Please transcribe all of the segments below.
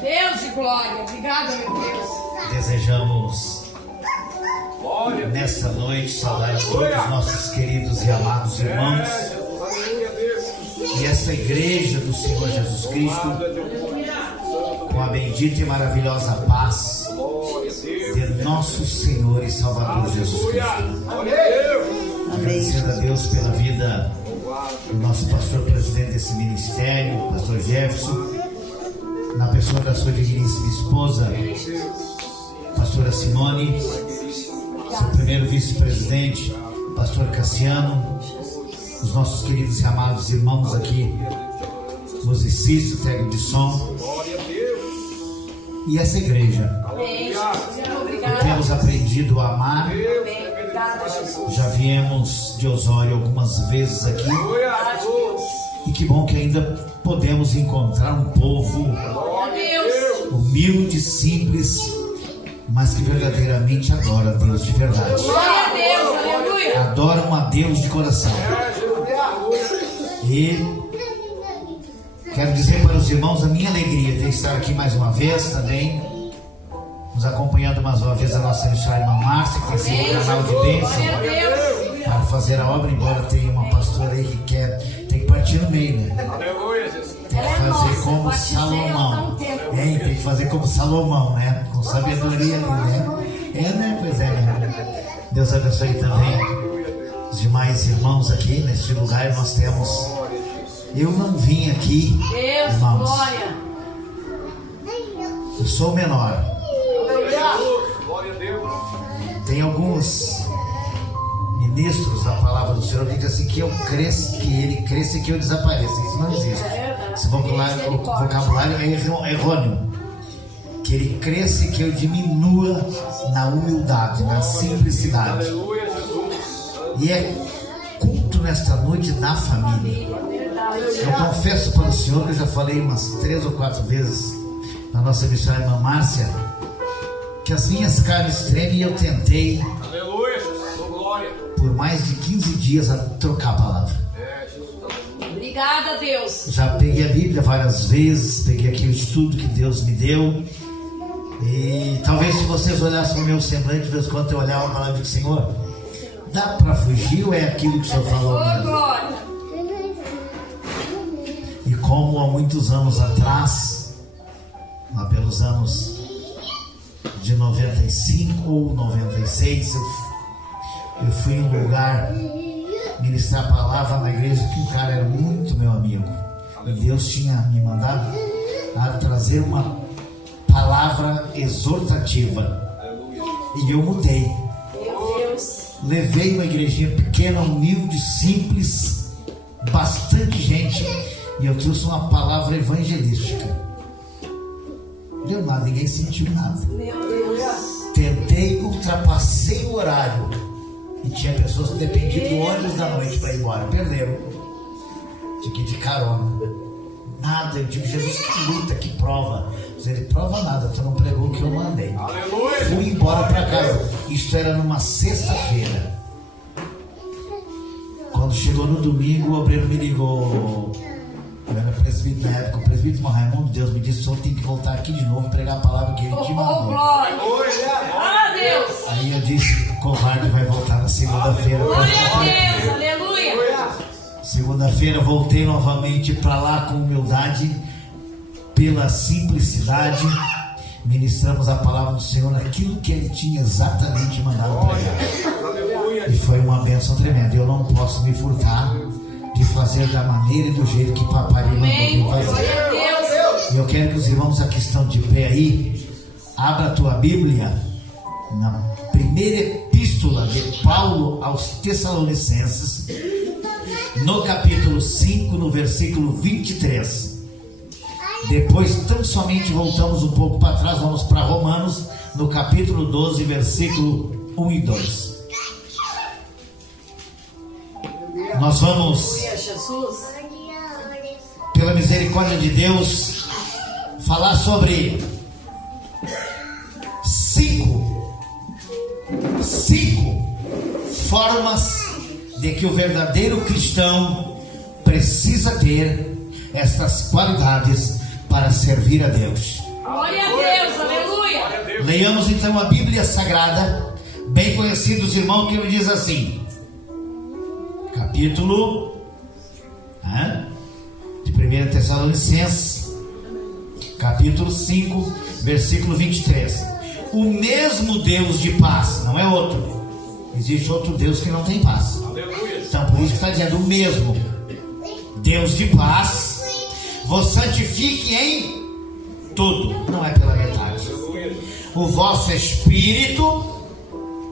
Deus de glória. Obrigada, meu Deus. Desejamos nesta noite saudar a todos os nossos queridos e amados irmãos e essa igreja do Senhor Jesus Cristo, com a bendita e maravilhosa paz de nosso Senhor e Salvador Jesus Cristo. Agradecendo a Deus pela vida do nosso pastor presidente desse ministério, pastor Jefferson, na pessoa da sua digníssima esposa, pastora Simone, seu primeiro vice-presidente, pastor Cassiano, os nossos queridos e amados irmãos aqui, musicistas, técnico de som, e essa igreja que temos aprendido a amar. Já viemos de Osório algumas vezes aqui, e que bom que ainda podemos encontrar um povo humilde, simples, mas que verdadeiramente adora a Deus de verdade. Adoram a Deus de coração. E quero dizer para os irmãos a minha alegria de estar aqui mais uma vez também, nos acompanhando mais uma vez a nossa missionária irmã Márcia, que tem sido um canal de bênção para fazer a obra, embora tenha uma pastora aí que tem que partir no meio, né? Tem que fazer como Salomão. Tem que fazer como Salomão, né? Com sabedoria ali, né? Né? Pois é, né? Deus abençoe também os demais irmãos aqui neste lugar. Nós temos. Eu não vim aqui, irmãos. Eu sou o menor. Tem alguns ministros da palavra do Senhor que dizem assim, que eu cresça, que ele cresça e que eu desapareça. Isso não existe. Esse vocabulário é errôneo. Que ele cresça e que eu diminua na humildade, na simplicidade. E é culto nesta noite da família. Eu confesso para o Senhor que eu já falei umas 3 ou 4 vezes na nossa missionária irmã Márcia, que as minhas carnes tremem e eu tentei por mais de 15 dias a trocar a palavra. Obrigada, Deus. Já peguei a Bíblia várias vezes, peguei aqui o estudo que Deus me deu, e talvez se vocês olhassem o meu semblante, de vez em quando eu olhava a palavra e digo, Senhor, dá para fugir ou é aquilo que o Senhor falou mesmo? E como há muitos anos atrás, lá pelos anos de 95 ou 96, eu fui em um lugar ministrar a palavra na igreja, que o cara era muito meu amigo, e Deus tinha me mandado a trazer uma palavra exortativa, e eu mudei. Levei uma igrejinha pequena, humilde, simples, bastante gente, e eu trouxe uma palavra evangelística. Deu nada, ninguém sentiu nada. Tentei, ultrapassei o horário, e tinha pessoas que dependiam do ônibus da noite para ir embora. Perderam. Fiquei de carona. Nada. Eu digo, Jesus, que luta, que prova. Ele prova nada, tu não pregou o que eu mandei. Fui embora para casa. Isto era numa sexta-feira. Quando chegou no domingo, o obreiro me ligou. Eu era presbítero na época, o presbítero Raimundo. Deus me disse, o senhor tem que voltar aqui de novo e pregar a palavra que ele te mandou. Aí eu disse, o covarde vai voltar na segunda-feira. Glória a Deus, aleluia. Segunda-feira voltei novamente para lá com humildade, pela simplicidade, ministramos a palavra do Senhor, aquilo que Ele tinha exatamente mandado pregar. E foi uma bênção tremenda. Eu não posso me furtar de fazer da maneira e do jeito que papai me mandou fazer. E eu quero que os irmãos aqui estão de pé aí, abra a tua Bíblia na primeira epístola de Paulo aos Tessalonicenses, no capítulo 5, no versículo 23. Depois, tão somente voltamos um pouco para trás, vamos para Romanos, no capítulo 12, versículo 1 e 2. Nós vamos, pela misericórdia de Deus, falar sobre cinco formas de que o verdadeiro cristão precisa ter estas qualidades para servir a Deus. Glória a Deus, aleluia. Leiamos então a Bíblia Sagrada, bem conhecidos irmãos, que ele diz assim, capítulo de 1 Tessalonicenses, capítulo 5, versículo 23. O mesmo Deus de paz, não é outro. Existe outro Deus que não tem paz. Aleluia. Então por isso que está dizendo o mesmo Deus de paz vos santifique em tudo, não é pela metade. O vosso espírito,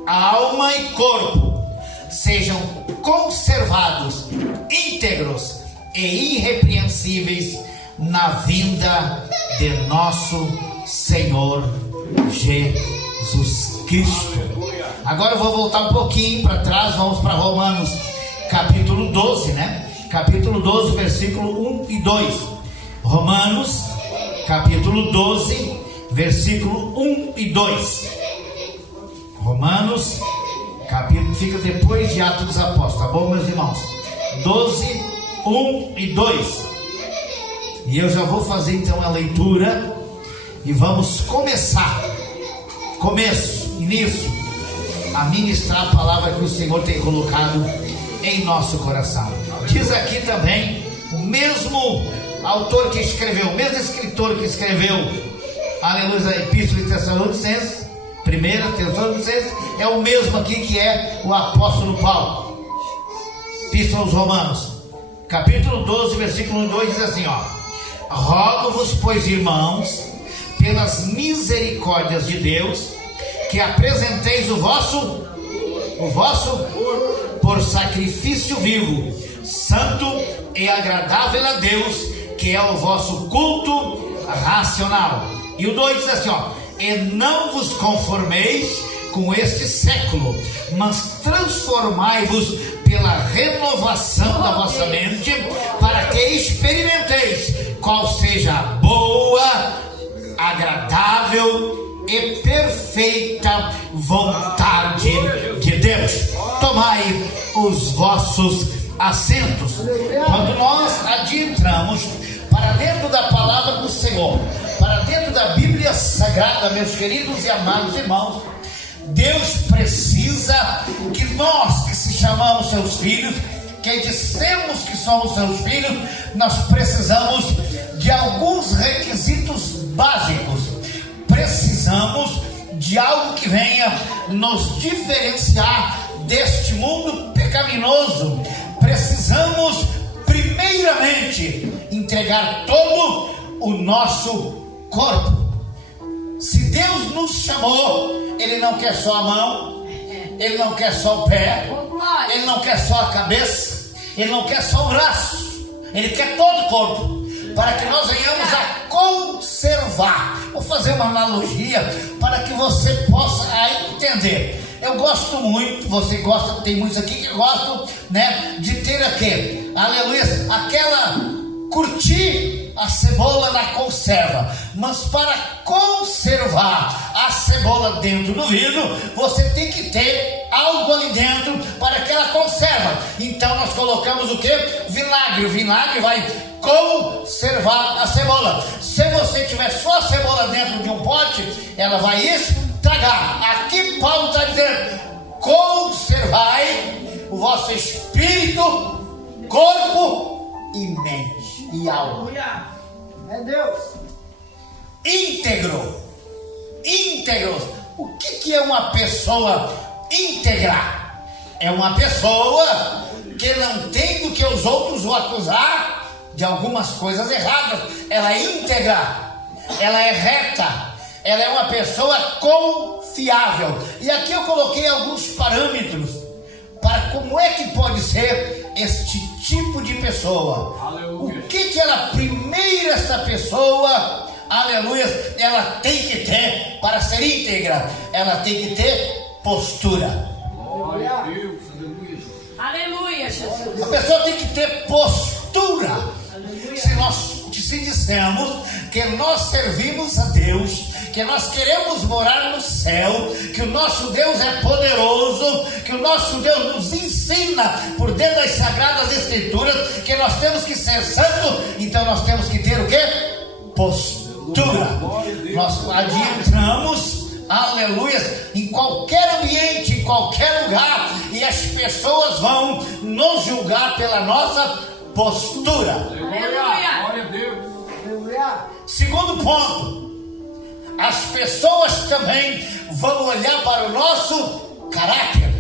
alma e corpo sejam conservados íntegros e irrepreensíveis na vinda de nosso Senhor Jesus Cristo. Agora eu vou voltar um pouquinho para trás, vamos para Romanos capítulo 12, capítulo 12, versículo 1 e 2. Romanos capítulo 12, versículo 1 e 2. Romanos capítulo, fica depois de Atos dos Apóstolos, tá bom, meus irmãos? 12, 1 e 2. E eu já vou fazer então a leitura e vamos início, a ministrar a palavra que o Senhor tem colocado em nosso coração. Diz aqui também, o mesmo autor que escreveu, o mesmo escritor que escreveu, aleluia, a Epístola de Tessalonicenses, 1 Tessalonicenses, é o mesmo aqui que é o apóstolo Paulo. Epístola aos Romanos, capítulo 12, versículo 2, diz assim, rogo-vos, pois, irmãos, pelas misericórdias de Deus, que apresenteis o vosso por sacrifício vivo, santo e agradável a Deus, que é o vosso culto racional. E o 2 diz assim, e não vos conformeis com este século, mas transformai-vos pela renovação da vossa mente, para que experimenteis qual seja a boa, agradável e perfeita vontade de Deus. Tomai os vossos assentos. Quando nós adentramos para dentro da palavra do Senhor, para dentro da Bíblia Sagrada, meus queridos e amados irmãos, Deus precisa que nós que se chamamos seus filhos, que dissemos que somos seus filhos, nós precisamos de alguns requisitos básicos. Precisamos de algo que venha nos diferenciar deste mundo pecaminoso. Precisamos primeiramente entregar todo o nosso corpo. Se Deus nos chamou, Ele não quer só a mão, Ele não quer só o pé, Ele não quer só a cabeça, Ele não quer só o braço, Ele quer todo o corpo, para que nós venhamos a conservar. Vou fazer uma analogia para que você possa entender. Eu gosto muito, você gosta, tem muitos aqui que gostam, de ter aqui, aleluia, curtir a cebola na conserva, mas para conservar a cebola dentro do vidro, você tem que ter algo ali dentro para que ela conserva. Então nós colocamos o que? Vinagre. O vinagre vai conservar a cebola. Se você tiver só a cebola dentro de um pote, ela vai estragar. Aqui Paulo está dizendo: conservai o vosso espírito, corpo e mente e alma. É Deus. Íntegros. O que é uma pessoa íntegra? É uma pessoa que não tem do que os outros vão acusar de algumas coisas erradas. Ela é íntegra, ela é reta, ela é uma pessoa confiável. E aqui eu coloquei alguns parâmetros para como é que pode ser este tipo de pessoa. Aleluia. O que ela primeiro, essa pessoa, aleluia, ela tem que ter para ser íntegra? Ela tem que ter postura. Glória a Deus, aleluia. Aleluia, Jesus. A pessoa tem que ter postura. Aleluia. Se dissermos que nós servimos a Deus, que nós queremos morar no céu, que o nosso Deus é poderoso, que o nosso Deus nos ensina por dentro das Sagradas Escrituras que nós temos que ser santos, então nós temos que ter o quê? Postura. postura. Nós adentramos, aleluia, em qualquer ambiente, em qualquer lugar, e as pessoas vão nos julgar pela nossa postura. Aleluia. Segundo ponto, as pessoas também vão olhar para o nosso caráter.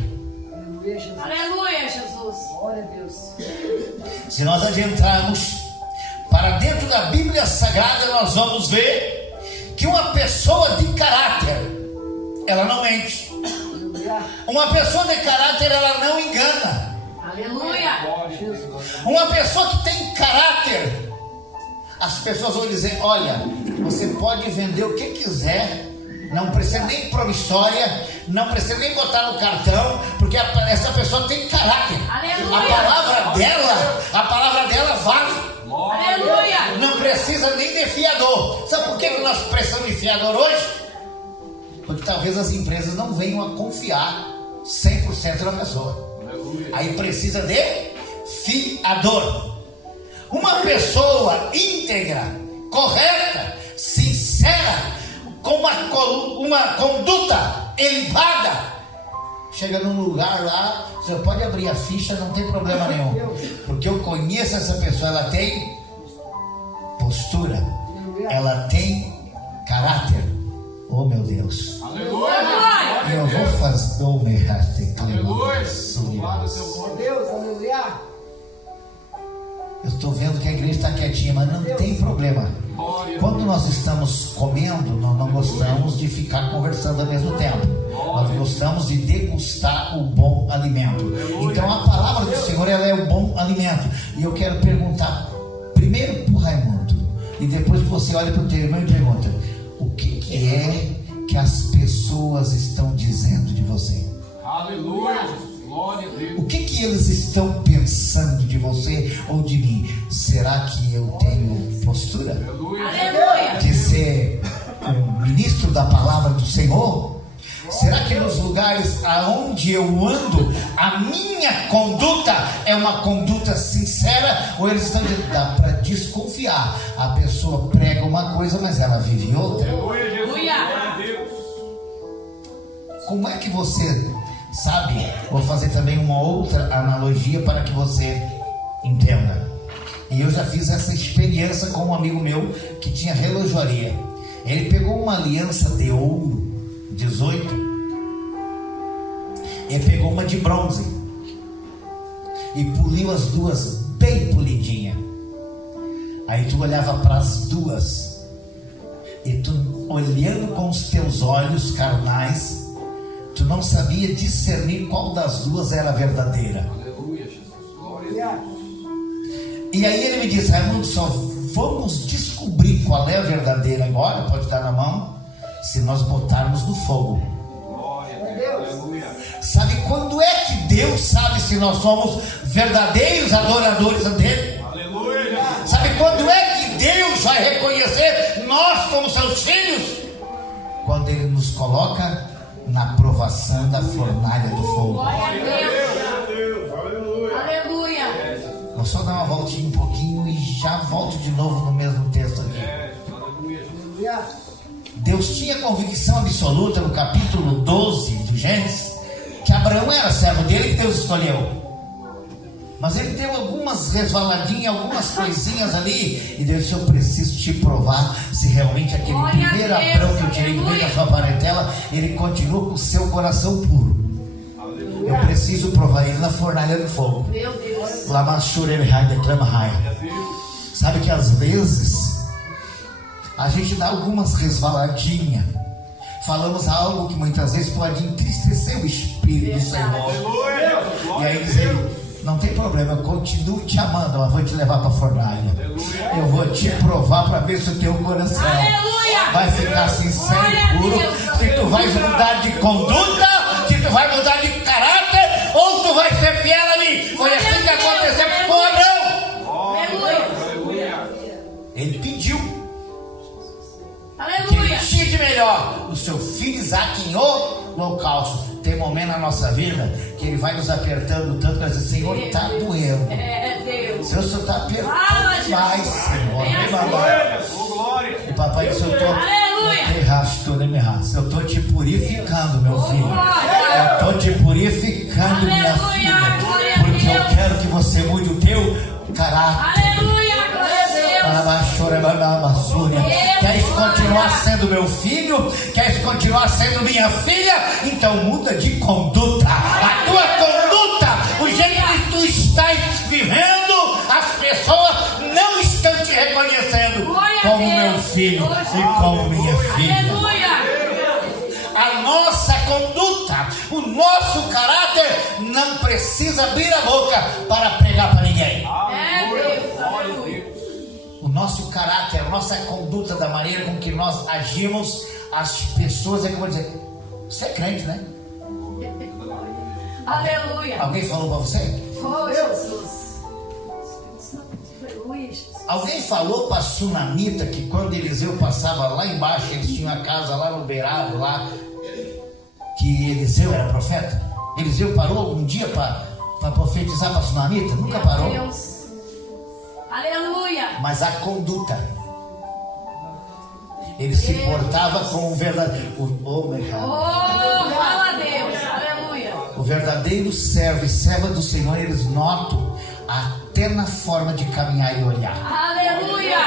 Aleluia, Jesus. Glória a Deus. Se nós adentrarmos para dentro da Bíblia Sagrada, nós vamos ver que uma pessoa de caráter, ela não mente. Uma pessoa de caráter, ela não engana. Aleluia. Uma pessoa que tem caráter, as pessoas vão dizer: olha, você pode vender o que quiser, não precisa nem promissória, não precisa nem botar no cartão, porque essa pessoa tem caráter. Aleluia. A palavra dela vale. Aleluia. Não precisa nem de fiador. Sabe por que nós precisamos de fiador hoje? Porque talvez as empresas não venham a confiar 100% na pessoa. Aí precisa de fiador. Uma pessoa íntegra, correta, sincera, com uma conduta elevada, chega num lugar lá, você pode abrir a ficha, não tem problema nenhum, porque eu conheço essa pessoa, ela tem postura, ela tem caráter. Oh meu Deus, Aleluia. eu vou fazer o meu Deus, aleluia. Eu estou vendo que a igreja está quietinha, mas não tem problema. Quando nós estamos comendo, nós não gostamos de ficar conversando ao mesmo tempo. Nós gostamos de degustar o bom alimento. Então a palavra do Senhor, ela é o bom alimento. E eu quero perguntar primeiro para o Raimundo, e depois você olha para o teu irmão e pergunta: o que é que as pessoas estão dizendo de você? Aleluia. Glória a Deus. O que eles estão pensando de você ou de mim? Será que eu tenho postura Aleluia. de ser um ministro da palavra do Senhor? Será que nos lugares aonde eu ando, a minha conduta é uma conduta sincera? Ou eles estão dizendo: dá para desconfiar, a pessoa prega uma coisa, mas ela vive outra? Aleluia. Como é que você sabe? Vou fazer também uma outra analogia para que você entenda. E eu já fiz essa experiência com um amigo meu que tinha relojoaria. Ele pegou uma aliança de ouro 18 e pegou uma de bronze e poliu as duas bem polidinha. Aí tu olhava para as duas e tu, olhando com os teus olhos carnais, tu não sabia discernir qual das duas era a verdadeira. Aleluia, Jesus. Glória a Deus. E aí ele me disse: Raimundo, só vamos descobrir qual é a verdadeira agora, pode estar na mão, se nós botarmos no fogo. Glória a Deus. Aleluia. Sabe quando é que Deus sabe se nós somos verdadeiros adoradores dele? Aleluia. Sabe quando é que Deus vai reconhecer nós como seus filhos? Quando ele nos coloca na provação da fornalha do fogo. Glória a Deus. Deus. Aleluia. Aleluia. Vou só dar uma voltinha um pouquinho e já volto de novo no mesmo texto aqui. Aleluia. Deus tinha convicção absoluta no capítulo 12 de Gênesis que Abraão era servo dele, que Deus escolheu. Mas ele deu algumas resvaladinhas, algumas coisinhas ali, e Deus disse: eu preciso te provar se realmente aquele Glória a primeiro Deus, Abraão que eu tirei do meio da sua parentela, ele continua com o seu coração puro. Eu preciso provar ele na fornalha do fogo. Meu Deus. Sabe que às vezes a gente dá algumas resvaladinhas, falamos algo que muitas vezes pode entristecer o Espírito do Senhor. E aí diz ele: não tem problema, eu continuo te amando, mas vou te levar para a fornalha. Eu vou te provar para ver se o teu coração Aleluia. vai ficar sincero e puro, se tu vais mudar de conduta, se tu vai mudar de caráter, ou tu vai ser fiel a mim. Foi assim que aconteceu com Abraão. Aleluia. Ele pediu que ele Aleluia. tinha de melhor o seu filho Isaac em holocausto. Tem momento na nossa vida que ele vai nos apertando tanto, mas o Senhor está doendo. É Deus. O Senhor está Fala, apertando Jesus. mais, Senhor. Venha, Vem, mamãe. Glória. E papai disse, Aleluia. eu estou te purificando, meu filho. Eu estou te purificando, minha Aleluia. filha. Glória a Porque eu Deus. quero que você mude o teu caráter. Aleluia. Glória a Deus. Queres continuar sendo meu filho? Queres continuar sendo minha filha? Então muda de conduta. A tua conduta, o jeito que tu estás vivendo, as pessoas não estão te reconhecendo Glória a como Deus. meu filho e como minha filha. Aleluia. A nossa conduta, o nosso caráter não precisa abrir a boca para pregar para ninguém. É Deus. Aleluia. O nosso caráter, a nossa conduta, da maneira com que nós agimos, as pessoas é que vão dizer, você é crente, né? Aleluia. Alguém falou para você? Oh, Jesus. Aleluia. Alguém falou para a Sunamita que quando Eliseu passava lá embaixo, eles tinham a casa lá no beirado, lá, que Eliseu era profeta? Eliseu parou algum dia para profetizar para a Sunamita? Nunca parou. Deus. Aleluia. Mas a conduta, ele se portava como um verdadeiro. Oh, fala a Deus. Aleluia. O verdadeiro servo e serva do Senhor, eles notam até na forma de caminhar e olhar. Aleluia.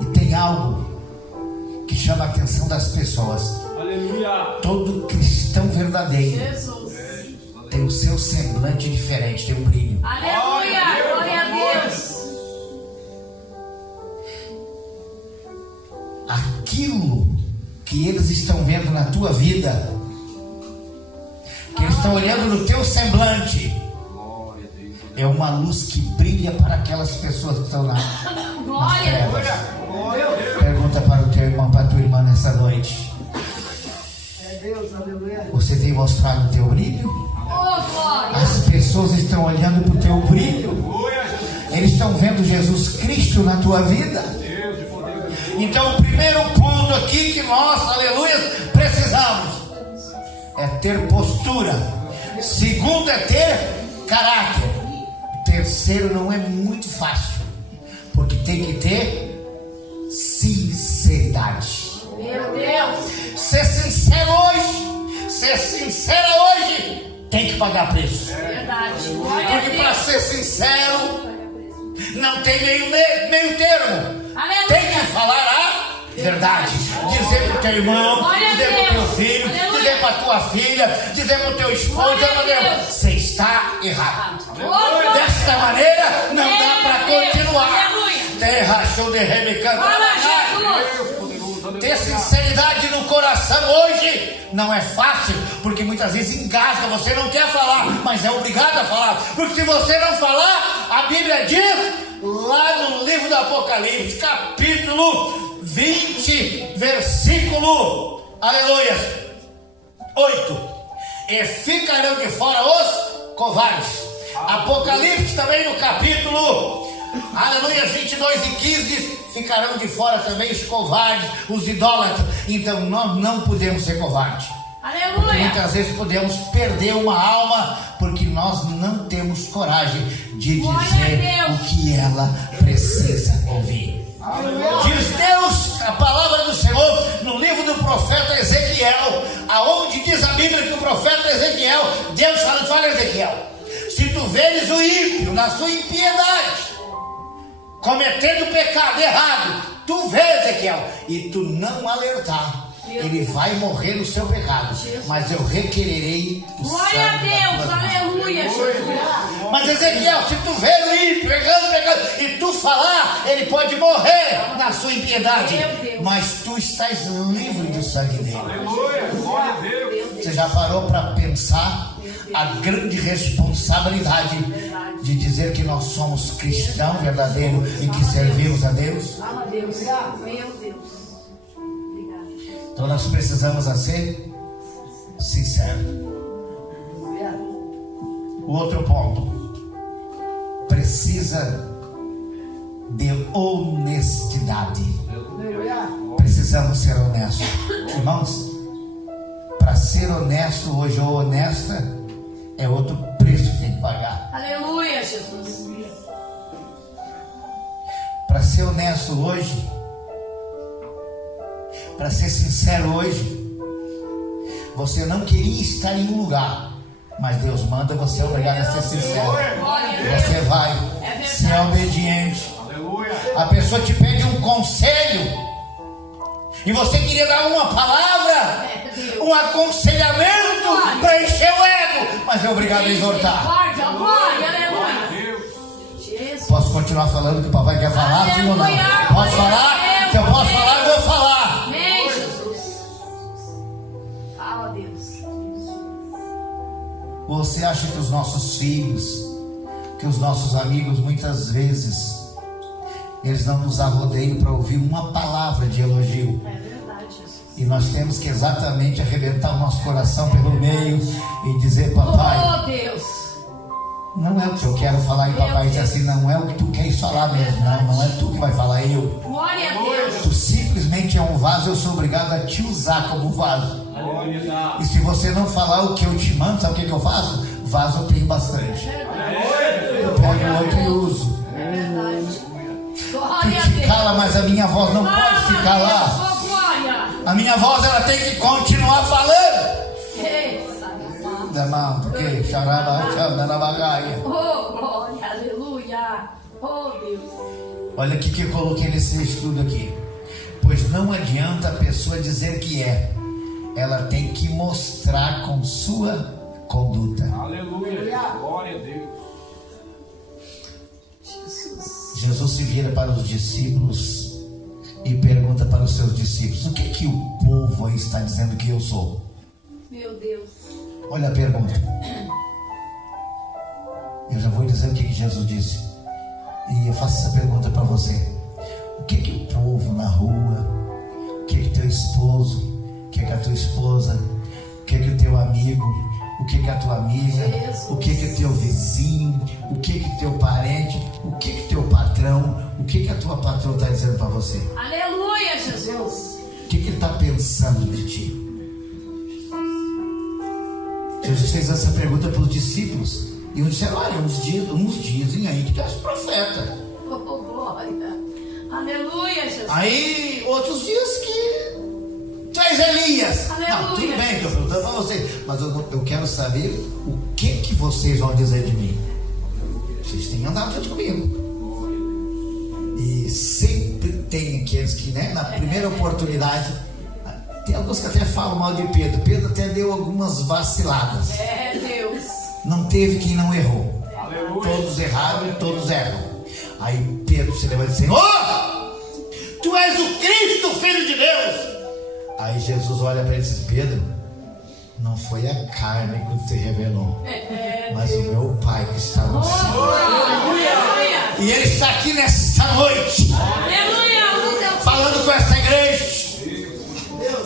E tem algo que chama a atenção das pessoas. Aleluia. Todo cristão verdadeiro Jesus. tem o seu semblante diferente, tem um brilho. Aleluia. Glória a Deus. Aquilo que eles estão vendo na tua vida, que eles estão olhando no teu semblante, é uma luz que brilha para aquelas pessoas que estão nas Glória. trevas. Pergunta para o teu irmão, para a tua irmã nessa noite: É Deus, aleluia. você tem mostrado o teu brilho? Oh, glória. As pessoas estão olhando para o teu brilho, eles estão vendo Jesus Cristo na tua vida. Então o primeiro ponto aqui que nós, aleluia, precisamos é ter postura. Segundo é ter caráter. Terceiro não é muito fácil, porque tem que ter sinceridade. Meu Deus. Ser sincero hoje, ser sincera hoje, tem que pagar preço. Verdade. Glória a Porque para Deus. ser sincero, não tem meio termo. Aleluia. Tem que falar a verdade. Dizer para o teu irmão, Glória a dizer para o teu Deus. filho, Aleluia. dizer para a tua filha, dizer para o teu esposo, Glória dizer a para o teu... Deus. Você está errado. Oh, glória. Desta maneira não dá para Meu Deus. continuar. Aleluia. Terra show de rebecando. Fala, Jesus. Ter sinceridade no coração hoje não é fácil, porque muitas vezes engasga, você não quer falar, mas é obrigado a falar, porque se você não falar, a Bíblia diz lá no livro do Apocalipse, capítulo 20, versículo, aleluia, 8: e ficarão de fora os covardes. Apocalipse também no capítulo, aleluia, 22 e 15 diz: ficarão de fora também os covardes, os idólatras. Então nós não podemos ser covardes. Aleluia. Muitas vezes podemos perder uma alma porque nós não temos coragem de Glória dizer a Deus. o que ela precisa ouvir. Diz Deus, a palavra do Senhor, no livro do profeta Ezequiel, aonde diz a Bíblia que o profeta Ezequiel, Deus fala: Ezequiel, se tu veres o ímpio na sua impiedade, cometendo pecado errado, tu vê, Ezequiel, e tu não alertar, ele vai morrer no seu pecado, mas eu requererei o Glória a sangue da Deus. tua vida. Aleluia, Jesus. Mas Ezequiel, se tu ver o ímpio pegando pecado e tu falar, ele pode morrer na sua impiedade, Meu Deus. mas tu estás livre do sangue dele. Aleluia. Glória a Deus. Você já parou para pensar a grande responsabilidade de dizer que nós somos cristãos verdadeiros e que servimos a Deus? Fala a Deus. Meu Deus. Obrigada. Então nós precisamos ser sinceros. O outro ponto, precisa de honestidade. Precisamos ser honestos. Irmãos, para ser honesto hoje ou honesta, é outro preço que tem que pagar. Aleluia, Jesus. Para ser honesto hoje, Para ser sincero hoje, você não queria estar em um lugar, mas Deus manda você obrigado a ser sincero. Você vai ser obediente. Aleluia. A pessoa te pede um conselho e você queria dar uma palavra, um aconselhamento para encher o ego, mas é obrigado a exortar. Glória, aleluia. Deus. Jesus. Posso continuar falando que o papai quer falar? Sim ou não? Posso falar? Se eu posso falar, eu vou falar. Amém, Jesus. Fala, Deus. Você acha que os nossos filhos, que os nossos amigos, muitas vezes, eles não nos arrodeiam para ouvir uma palavra de elogio? É verdade, Jesus. E nós temos que exatamente arrebentar o nosso coração pelo meio e dizer: papai, Oh, Deus. não é o que eu quero falar. E papai diz assim: não é o que tu queres falar mesmo. Não é tu que vai falar, eu. Glória a Deus. Tu simplesmente é um vaso, eu sou obrigado a te usar como vaso. Glória. E se você não falar o que eu te mando, sabe o que eu faço? Vaso eu tenho bastante. Eu pego outro e uso. É verdade. Tu Glória a te Deus. cala, mas a minha voz não pode ficar lá. Oh, glória. A minha voz ela tem que continuar falando. Eita, oh, glória, aleluia. Oh, Deus. Olha o que eu coloquei nesse estudo aqui. Pois não adianta a pessoa dizer que é, ela tem que mostrar com sua conduta. Aleluia. Glória a Deus. Jesus se vira para os discípulos e pergunta para os seus discípulos: o que o povo aí está dizendo que eu sou? Meu Deus. Olha a pergunta. Eu já vou dizer o que Jesus disse. E eu faço essa pergunta para você: o que o povo na rua, o que teu esposo, o que a tua esposa, o que o teu amigo, o que a tua amiga, o que o teu vizinho, o que teu parente, o que teu patrão, o que a tua patroa está dizendo para você? Aleluia, Jesus. O que ele está pensando de ti? Jesus fez essa pergunta para os discípulos e uns disseram: olha, uns dizem aí que tu és profeta. Oh, glória. Aleluia, Jesus. Aí outros dizem que tu és Elias. Aleluia. Não, tudo bem, estou perguntando para vocês, mas eu quero saber o que vocês vão dizer de mim. Vocês têm andado junto comigo. E sempre tem aqueles que, né, na primeira oportunidade, tem alguns que até falam mal de Pedro. Pedro até deu algumas vaciladas. É, Deus. Não teve quem não errou. Aleluia. Todos erraram e todos erram. Aí Pedro se levanta e diz: Senhor, tu és o Cristo, Filho de Deus. Aí Jesus olha para ele e diz: Pedro, não foi a carne que te revelou, mas o meu Pai que está no céu. Aleluia. E Ele está aqui nessa noite, Aleluia. falando com essa igreja,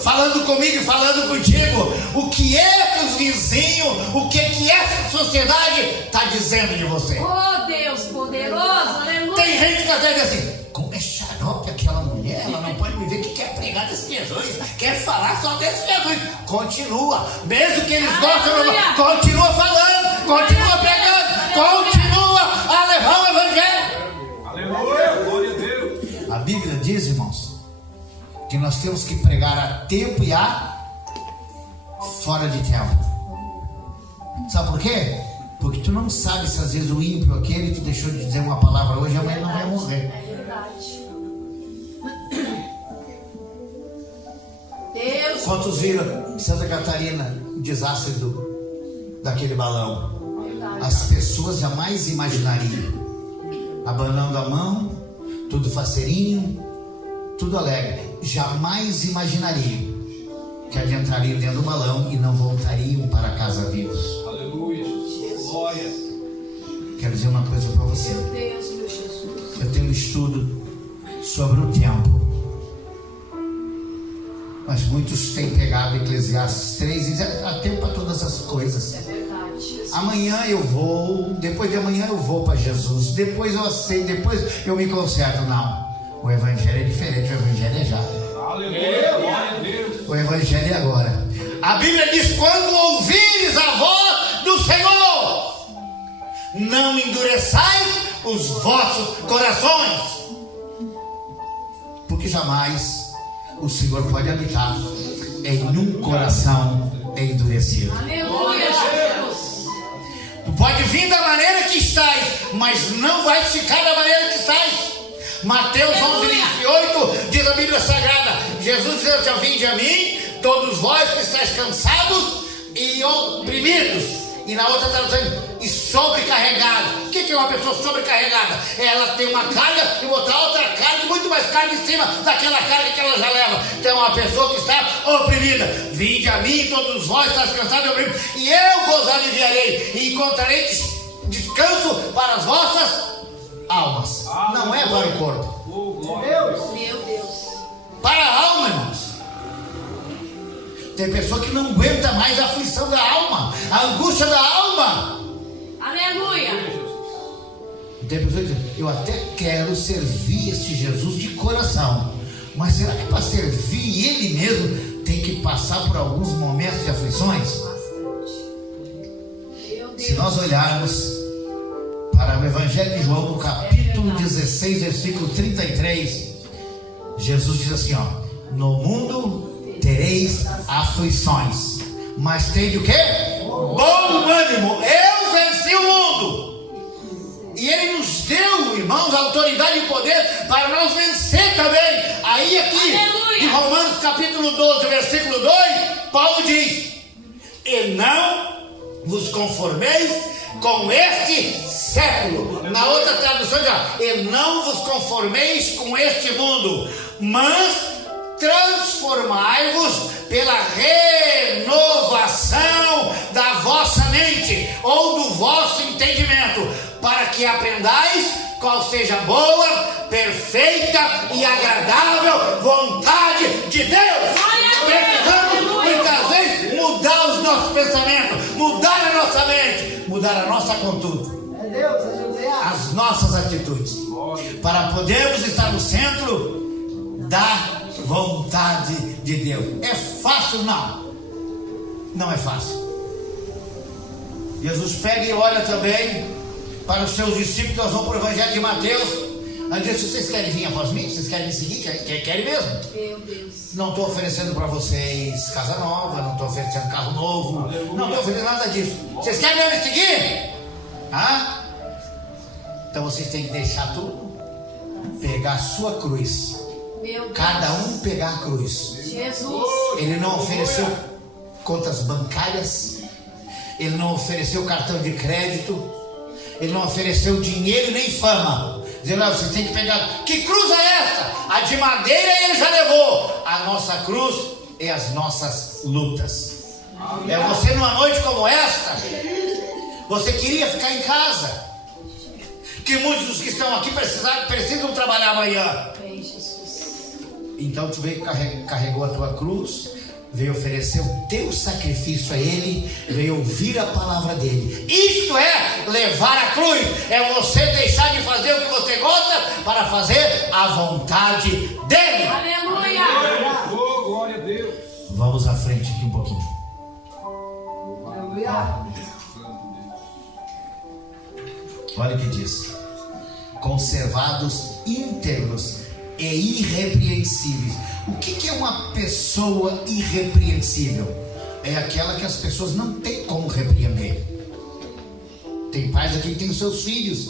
falando comigo e falando contigo. O que é que os vizinhos, o que essa sociedade está dizendo de você? Oh, Deus poderoso. Aleluia. Tem gente que até diz assim: como é xarope aquela mulher, ela não pode me ver que quer pregar desse Jesus, quer falar só desse Jesus. Continua, mesmo que eles gostem, continua falando, continua pregando, continua a levar o evangelho. Aleluia. Glória a Deus. A Bíblia diz, irmãos, que nós temos que pregar a tempo e a fora de tempo. Sabe por quê? Porque tu não sabe se às vezes o ímpio aquele que deixou de dizer uma palavra hoje, amanhã não vai morrer. É verdade. Deus. Quantos viram em Santa Catarina o desastre daquele balão? As pessoas jamais imaginariam. Abanando a mão, tudo faceirinho, tudo alegre. Jamais imaginariam que adentrariam dentro do balão e não voltariam para casa vivos. Aleluia. Glória. Quero dizer uma coisa para você. Meu Deus, meu Jesus. Eu tenho um estudo sobre o tempo, mas muitos têm pegado Eclesiastes 3 e dizem: há tempo para todas as coisas. É verdade. Amanhã eu vou, depois de amanhã eu vou para Jesus, depois eu aceito, depois eu me conserto. Não, o evangelho é diferente, o evangelho é já. Aleluia. Glória a Deus. O evangelho é agora. A Bíblia diz: quando ouvires a voz do Senhor, não endureçais os vossos corações, porque jamais o Senhor pode habitar em um coração endurecido. Aleluia, Jesus. Tu pode vir da maneira que estás, mas não vai ficar da maneira que estás. Mateus 11:28 diz a Bíblia Sagrada: Jesus diz assim: vinde a mim, todos vós que estáis cansados e oprimidos. E na outra tradução, e sobrecarregados. O que é uma pessoa sobrecarregada? Ela tem uma carga e botar outra carga, muito mais carga em cima daquela carga que ela já leva. Então é uma pessoa que está oprimida. Vinde a mim, todos vós que estáis cansados e oprimidos, e eu vos aliviarei, e encontrarei descanso para as vossas almas. Não é para o corpo. Meu Deus. Para a alma, irmãos. Tem pessoa que não aguenta mais a aflição da alma, a angústia da alma. Aleluia. Tem pessoa que diz: eu até quero servir este Jesus de coração, mas será que para servir Ele mesmo tem que passar por alguns momentos de aflições? Meu Deus. Se nós olharmos para o Evangelho de João, no capítulo 16, versículo 33, Jesus diz assim: no mundo tereis aflições, mas tende o quê? Bom ânimo, eu venci o mundo. E Ele nos deu, irmãos, autoridade e poder para nós vencer também. Aí aqui, Aleluia. em Romanos capítulo 12, versículo 2, Paulo diz: e não vos conformeis com este século. Na outra tradução diz: e não vos conformeis com este mundo, mas transformai-vos pela renovação da vossa mente ou do vosso entendimento, para que aprendais qual seja a boa, perfeita e agradável vontade de Deus. Precisamos muitas vezes mudar os nossos pensamentos, mudar a nossa mente, mudar a nossa conduta, É Deus, aleluia. as nossas atitudes, para podermos estar no centro da vontade de Deus. É fácil? Não. Não é fácil. Jesus pega e olha também para os seus discípulos. Nós vamos para o Evangelho de Mateus. Ele diz: vocês querem vir após mim? Vocês querem me seguir? Querem mesmo? Meu Deus. Não estou oferecendo para vocês casa nova, não estou oferecendo carro novo, não estou oferecendo nada disso. Vocês querem me seguir? Ah? Então vocês têm que deixar tudo, pegar a sua cruz. Meu Deus. Cada um pegar a cruz. Jesus. Ele não ofereceu contas bancárias, ele não ofereceu cartão de crédito, ele não ofereceu dinheiro nem fama, dizendo: não, você tem que pegar. Que cruz é essa? A de madeira ele já levou. A nossa cruz é as nossas lutas. É você numa noite como esta, você queria ficar em casa, que muitos dos que estão aqui precisam trabalhar amanhã. Ei, Jesus. Então tu veio, carregou a tua cruz, veio oferecer o teu sacrifício a Ele, veio ouvir a palavra dEle. Isto é levar a cruz, é você deixar de fazer o que você gosta para fazer a vontade dEle. Aleluia. Oh, glória a Deus. Vamos à frente aqui um pouquinho. Aleluia. Olha o que diz: conservados íntegros e irrepreensíveis. O que é uma pessoa irrepreensível? É aquela que as pessoas não têm como repreender. Tem pais aqui que têm seus filhos,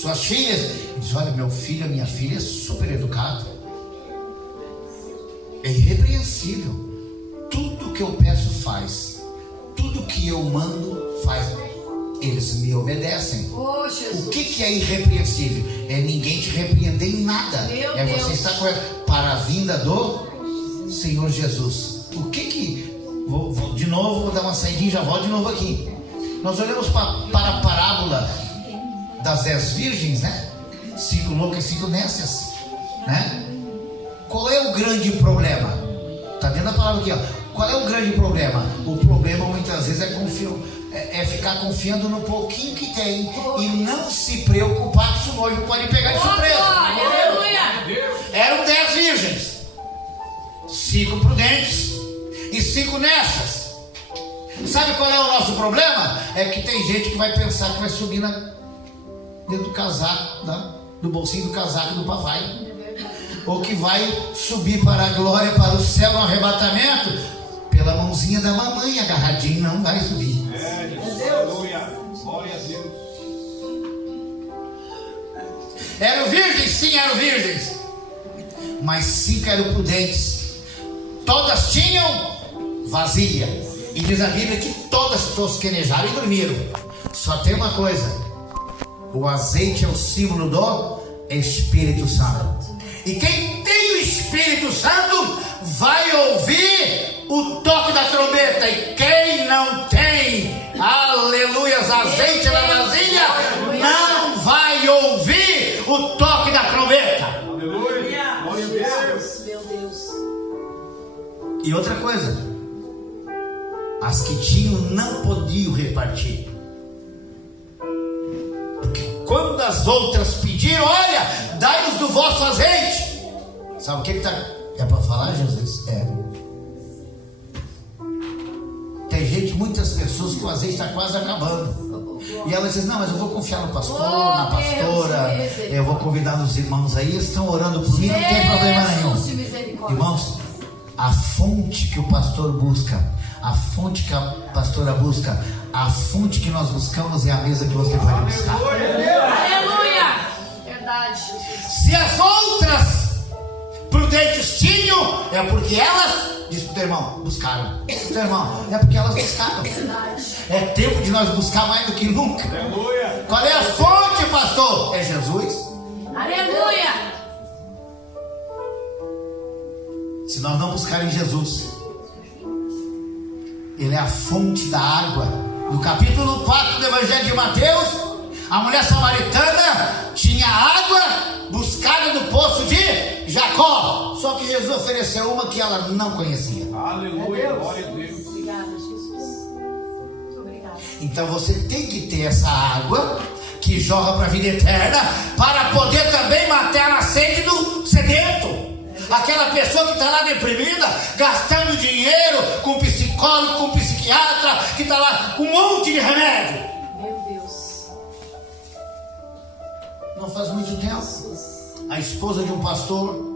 suas filhas, e diz: olha, meu filho, minha filha é super educado, é irrepreensível, tudo que eu peço faz, tudo que eu mando faz. Eles me obedecem. Oh, Jesus. O que é irrepreensível? É ninguém te repreender em nada. Meu É Deus. você estar correto para a vinda do Senhor Jesus. O que de novo, vou dar uma saidinha, já volto de novo aqui. Nós olhamos para a parábola das 10 virgens, né? 5 loucas e 5 nécias, né? Qual é o grande problema? Está dentro da palavra aqui, ó. Qual é o grande problema? O problema muitas vezes é ficar confiando no pouquinho que tem e não se preocupar que o noivo pode pegar de surpresa. Aleluia. Eram 10 virgens, 5 prudentes e 5 nécias. Sabe qual é o nosso problema? É que tem gente que vai pensar que vai subir dentro do casaco, do bolsinho do casaco do papai. ou que vai subir para a glória, para o céu no arrebatamento, pela mãozinha da mamãe agarradinho, não vai subir. Aleluia. Glória a Deus. Eram virgens? Sim, eram virgens. Mas 5 eram prudentes. Todas tinham vasilha. E diz a Bíblia que todas tosquenejaram e dormiram. Só tem uma coisa: o azeite é o símbolo do Espírito Santo. E quem tem o Espírito Santo vai ouvir o toque da trombeta. E quem não tem, aleluias, azeite na vasilha, não vai ouvir o toque da trombeta. Aleluia. Glória a Deus. Meu Deus. E outra coisa: as que tinham não podiam repartir. Porque quando as outras pediram, olha, dai-nos do vosso azeite. Sabe o que está? É para falar, Jesus? É. Tem gente, muitas pessoas que o azeite está quase acabando. E elas dizem: não, mas eu vou confiar no pastor, na pastora, eu vou convidar os irmãos aí, eles estão orando por mim, não tem problema nenhum. Irmãos, a fonte que o pastor busca, a fonte que a pastora busca, a fonte que nós buscamos é a mesa que você vai buscar. Aleluia. Verdade, Jesus. Se as outras prudentes tinham, é porque elas, diz pro teu irmão, buscaram. Teu irmão, é porque elas buscaram. Verdade. É tempo de nós buscar mais do que nunca. Aleluia. Qual é a fonte, pastor? É Jesus. Aleluia. Se nós não buscarmos Jesus, Ele é a fonte da água. No capítulo 4 do Evangelho de Mateus, a mulher samaritana tinha água buscada do poço de Jacó. Só que Jesus ofereceu uma que ela não conhecia. Aleluia. Glória a Deus. Obrigada, Jesus. Muito obrigada. Então você tem que ter essa água que jorra para a vida eterna, para poder também matar a sede do sedento. Aquela pessoa que está lá deprimida, gastando dinheiro com psicólogo, com psiquiatra, que está lá com um monte de remédio. Meu Deus. Não faz muito tempo, a esposa de um pastor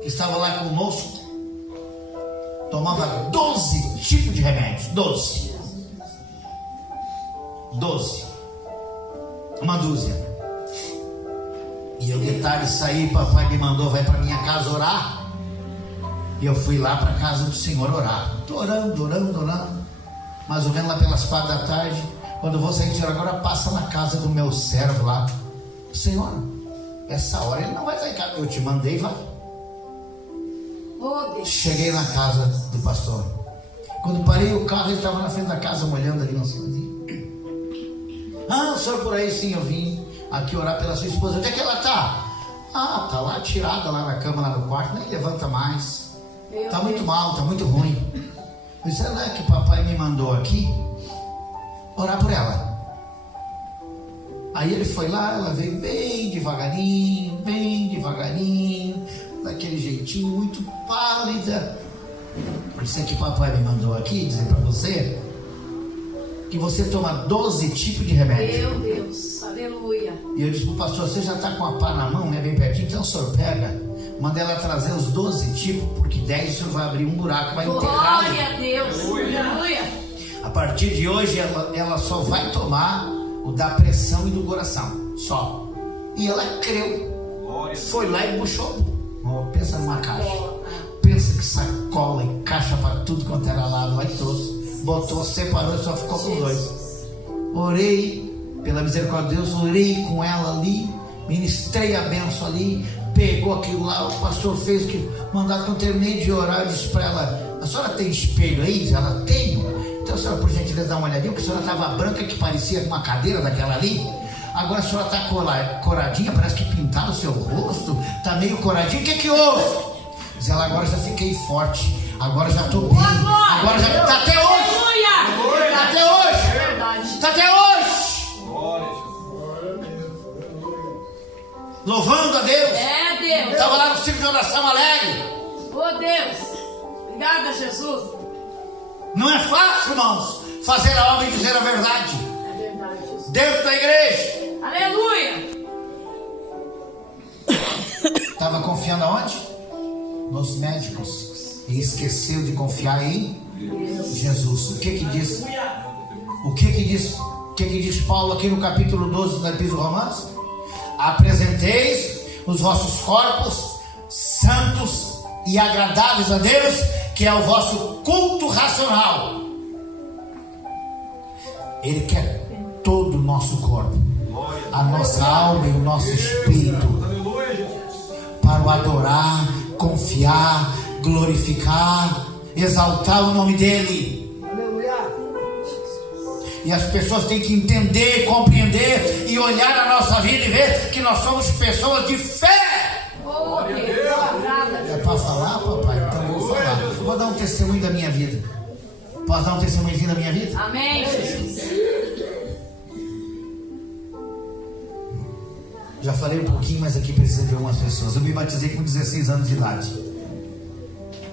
que estava lá conosco tomava 12 tipos de remédios. 12. Uma dúzia. E eu de tarde saí, papai me mandou, vai para minha casa orar. E eu fui lá para a casa do Senhor orar. Estou orando. Mais ou menos lá pelas 4 da tarde. Quando eu vou sair, Senhor, agora passa na casa do meu servo lá. Senhor, essa hora ele não vai estar em casa. Eu te mandei, vai. Oh, Deus. Cheguei na casa do pastor. Quando parei o carro, ele estava na frente da casa, molhando ali um sozinho. Ah, o senhor por aí? Sim, eu vim aqui orar pela sua esposa. Onde é que ela está? Ah, está lá tirada, lá na cama, lá no quarto, nem levanta mais. Está muito mal, está muito ruim. Eu disse: não é que papai me mandou aqui orar por ela. Aí ele foi lá, ela veio bem devagarinho, daquele jeitinho, muito pálida. Por isso é que papai me mandou aqui dizer para você que você toma 12 tipos de remédio. Meu Deus. Aleluia. E eu disse pro pastor: você já está com a pá na mão, né, bem pertinho, então o senhor pega, manda ela trazer os 12 tipos, porque 10 o senhor vai abrir um buraco, vai enterrar. Glória a Deus. Aleluia. A partir de hoje ela só vai tomar o da pressão e do coração, só. E ela creu. Glória. Foi lá e puxou. Oh, pensa numa caixa. Pensa que sacola e caixa para tudo quanto era lado, lá e trouxe. Botou, separou e só ficou com 2. Orei, pela misericórdia de Deus, orei com ela ali, ministrei a benção ali, pegou aquilo lá, o pastor fez o que mandava. Quando eu terminei de orar, eu disse para ela: a senhora tem espelho aí? Ela tem. Então a senhora, por gentileza, dá uma olhadinha, porque a senhora estava branca, que parecia uma cadeira daquela ali. Agora a senhora está coradinha, parece que pintaram o seu rosto, está meio coradinha. O que houve? Diz ela: agora já fiquei forte, agora já estou bem, agora já está até hoje. Está até hoje. É verdade. Está até hoje. Glória. Louvando a Deus. É Deus. Estava lá no círculo de oração alegre. Oh, Deus. Obrigada, Jesus. Não é fácil, irmãos, fazer a obra e dizer a verdade É verdade, Jesus. dentro da igreja. Aleluia. Estava estava confiando aonde? Nos médicos. E esqueceu de confiar em Jesus. O que diz? O que diz Paulo aqui no capítulo 12 da Epístola aos Romanos? Apresenteis os vossos corpos santos e agradáveis a Deus, que é o vosso culto racional. Ele quer todo o nosso corpo, a nossa alma e o nosso espírito, para o adorar, confiar, glorificar, exaltar o nome dele. Aleluia. E as pessoas têm que entender, compreender e olhar a nossa vida e ver que nós somos pessoas de fé. Oh, Deus, agrada. É para falar, papai? Então eu vou falar. Eu vou dar um testemunho da minha vida. Posso dar um testemunho da minha vida? Amém, Jesus. Já falei um pouquinho, mas aqui precisa de algumas pessoas. Eu me batizei com 16 anos de idade.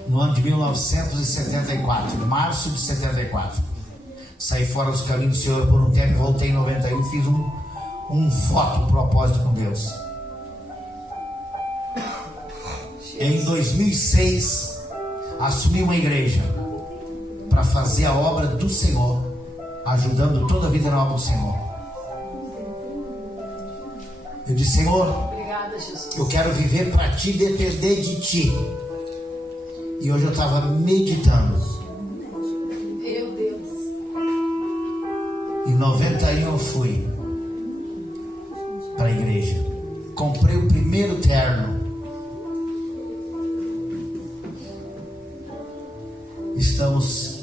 No ano de 1974, março de 74. Saí fora dos caminhos do Senhor por um tempo, voltei em 91 e fiz um voto, um propósito com Deus. Em 2006, assumi uma igreja para fazer a obra do Senhor, ajudando toda a vida na obra do Senhor. Eu disse: Senhor, Obrigada, Jesus. eu quero viver para Ti, depender de Ti. E hoje eu estava meditando. Meu Deus. Em 91 eu fui para a igreja. Comprei o primeiro terno. Estamos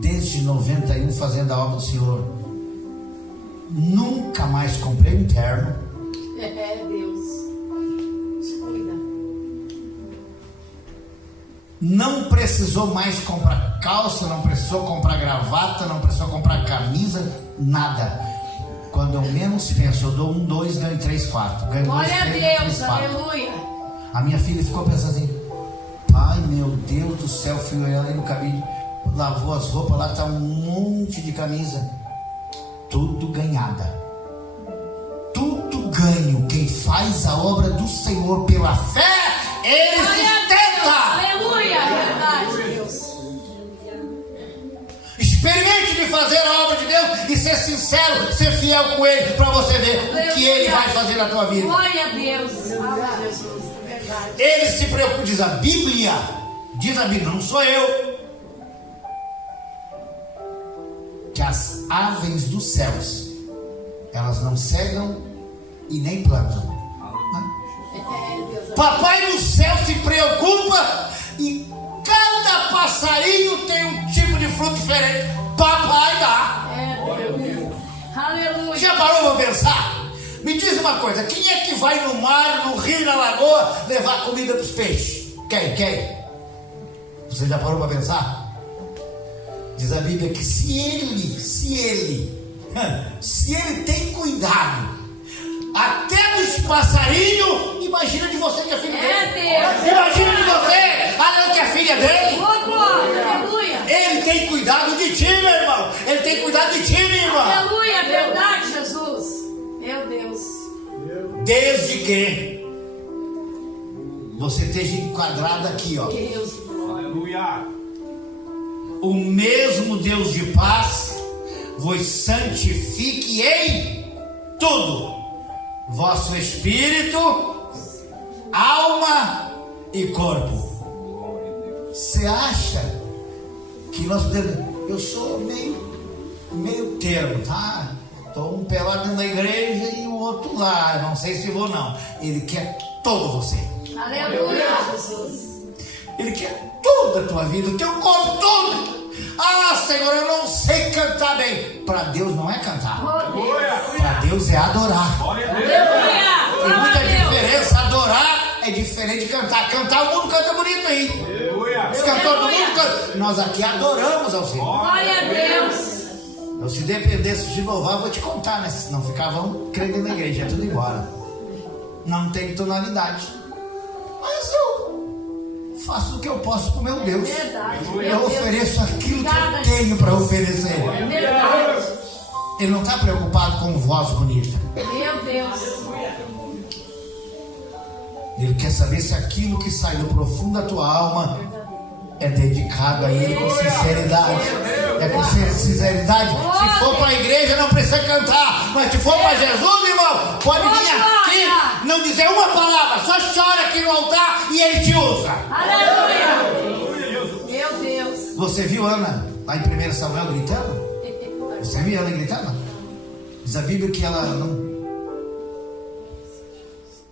desde 91 fazendo a obra do Senhor. Nunca mais comprei um terno. É, Deus. Cuida. Não precisou mais comprar calça, não precisou comprar gravata, não precisou comprar camisa, nada. Quando eu menos penso, eu dou 1, 2, ganho 3, 4. Ganho 2, Glória a 3, Deus, 3, 4. aleluia. A minha filha ficou pensando assim: pai, meu Deus do céu, fui olhando ali no cabide, lavou as roupas, lá tá um monte de camisa. Tudo ganhada. Tudo ganho. Quem faz a obra do Senhor pela fé, ele sustenta. Aleluia, é verdade, Deus. Experimente de fazer a obra de Deus e ser sincero, ser fiel com Ele, para você ver o que Ele vai fazer na tua vida. Glória a Deus. Fala, Jesus, é verdade. Ele se preocupa, diz a Bíblia, não sou eu, que as aves dos céus, elas não cegam e nem plantam. É, Deus. Papai do céu se preocupa e cada passarinho tem um tipo de fruto diferente. Papai dá. É, Deus. Aleluia. Já parou para pensar? Me diz uma coisa: quem é que vai no mar, no rio, na lagoa levar comida para os peixes? Quem? Você já parou para pensar? Diz a Bíblia que se ele tem cuidado até dos passarinhos, imagina de você que é filho É, dele. Deus. Imagina de você, que é filha dele. Oh, glória, aleluia. Ele tem cuidado de ti, meu irmão. Ele tem cuidado de ti, minha irmã. Aleluia, é verdade, Jesus. Meu Deus. Desde que você esteja enquadrado aqui, ó. Deus. Aleluia. O mesmo Deus de paz vos santifique em tudo, vosso espírito, alma e corpo. Você acha que nós podemos... Eu sou meio termo, tá? Estou um pelado dentro da igreja e o outro lá, não sei se vou não. Ele quer todo você. Aleluia, Jesus. Ele quer toda a tua vida, o teu corpo todo. Ah, Senhor, eu não sei cantar bem. Para Deus não é cantar. Para Deus é adorar. Glória a Deus. Aleluia. Tem muita Glória a Deus. diferença. Adorar é diferente de cantar. Cantar, o mundo canta bonito aí. Aleluia. Os cantores do mundo cantam. Nós aqui adoramos ao Senhor. Glória a Deus. Eu, se dependesse de louvar, eu vou te contar, né? Não ficavam crendo na igreja, é tudo embora. Não tem tonalidade. Mas eu faço o que eu posso com meu Deus. É verdade. Eu ofereço aquilo que Obrigada, eu tenho para oferecer. É verdade. Ele não está preocupado com voz bonita. Meu Deus. Ele quer saber se aquilo que sai do profundo da tua alma é dedicado a Ele com sinceridade. É com sinceridade. Se for para a igreja não precisa cantar, mas se for para Jesus, irmão, pode vir aqui, não dizer uma palavra, só chora aqui no altar e Ele te usa. Aleluia. Meu Deus. Você viu Ana lá em 1 Samuel gritando? Você viu ela gritando? Diz a Bíblia que ela não...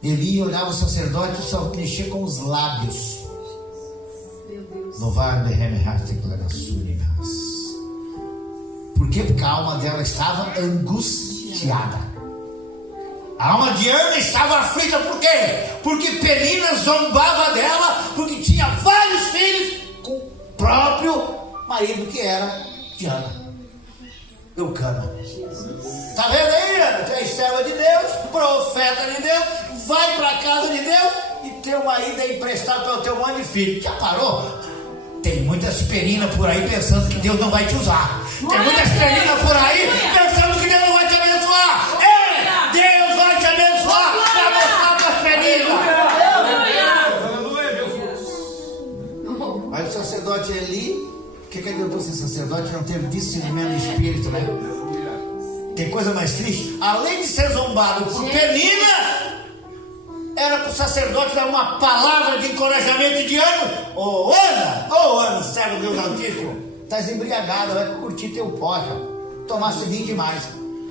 Eli olhava o sacerdote e só mexia com os lábios. Meu Deus. Louvar Por quê? Porque a alma dela estava angustiada. A alma de Ana estava aflita. Por quê? Porque Penina zombava dela, porque tinha vários filhos com o próprio marido que era de Ana, Eucana. Está vendo aí, Ana? Tu és serva de Deus, profeta de Deus, vai para a casa de Deus e teu marido é emprestado pelo teu monte de filho. Já parou? Tem muitas Peninas por aí pensando que Deus não vai te usar. Tem muitas Peninas por aí pensando que Deus não vai te abençoar. Ei, Deus vai te abençoar para mostrar para as Peninas. Mas o sacerdote Eli, o que adiantou ser sacerdote? Não teve discernimento de espírito, né? Tem coisa mais triste? Além de ser zombado por Penina, era para o sacerdote dar uma palavra de encorajamento de ânimo. Ô Ana, servo de Deus Altíssimo, estás embriagada, vai curtir teu pote, tomaste vinho demais.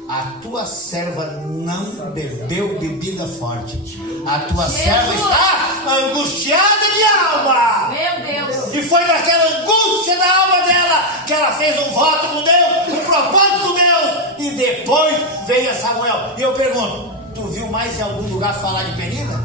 A tua serva não bebeu bebida forte. A tua serva está angustiada de alma. Meu Deus. E foi naquela angústia da alma dela que ela fez um voto com Deus, um propósito com Deus. E depois veio a Samuel. E eu pergunto, tu viu mais em algum lugar falar de Penina?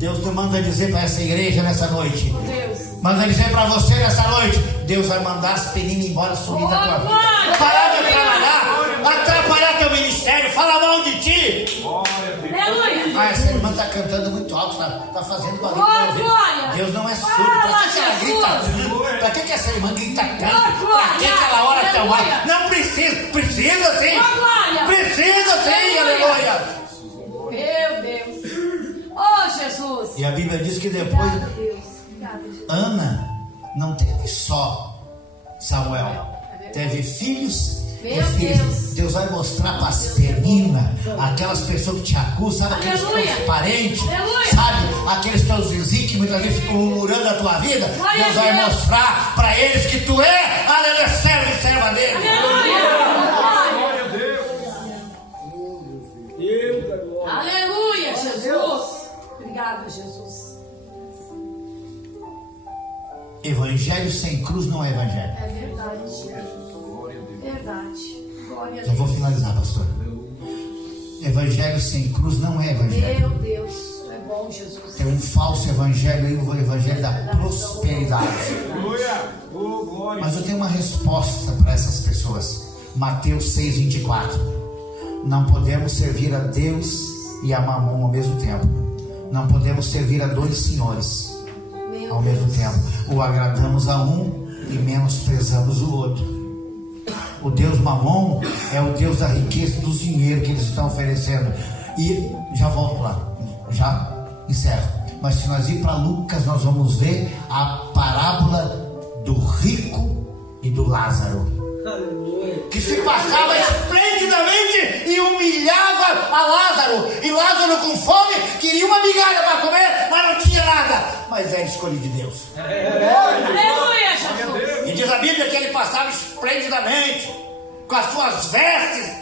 Deus te manda dizer para essa igreja nessa noite. Deus. Manda dizer para você nessa noite. Deus vai mandar as Peninas embora, sumir da tua vida. Parar de trabalhar, atrapalhar teu ministério, falar mal de ti. Aleluia. Ah, essa irmã está cantando muito alto, tá fazendo barulho. Glória. Deus não é surdo. Para que ela grita tanto? Para que essa irmã grita tanto? Para que ela ora tão alto? Não precisa. Precisa sim. Precisa sim, aleluia. Meu Deus. Oh, Jesus. E a Bíblia diz que depois Obrigada, Deus. Obrigada, Jesus. Ana não teve só Samuel, teve filhos e Meu filhas. Deus. Deus vai mostrar para as Peninas, aquelas pessoas que te acusam, sabe, aqueles Aleluia. teus parentes, Aleluia. sabe, aqueles teus vizinhos que muitas vezes ficam murmurando a tua vida. Glória Deus a vai Deus. mostrar para eles que tu é, aleluia, servo e serva dele. Aleluia. Deus. Aleluia, Jesus. Obrigada, Jesus. Evangelho sem cruz não é evangelho. É verdade. Verdade. Glória a Já vou Deus. finalizar, pastor. Evangelho sem cruz não é evangelho. Meu Deus. É bom, Jesus. Tem um falso evangelho aí, o evangelho da prosperidade. Mas eu tenho uma resposta para essas pessoas. Mateus 6:24. Não podemos servir a Deus e a Mamon ao mesmo tempo. Não podemos servir a dois senhores ao mesmo tempo. O agradamos a um e menosprezamos o outro. O Deus Mamon é o Deus da riqueza e do dinheiro que eles estão oferecendo. E já volto lá, já encerro. Mas se nós ir para Lucas, nós vamos ver a parábola do rico e do Lázaro, que se passava esplendidamente e humilhava a Lázaro. E Lázaro, com fome, queria uma migalha para comer, mas não tinha nada. Mas era escolhido de Deus. Aleluia, Jesus. E diz a Bíblia que ele passava esplendidamente, com as suas vestes,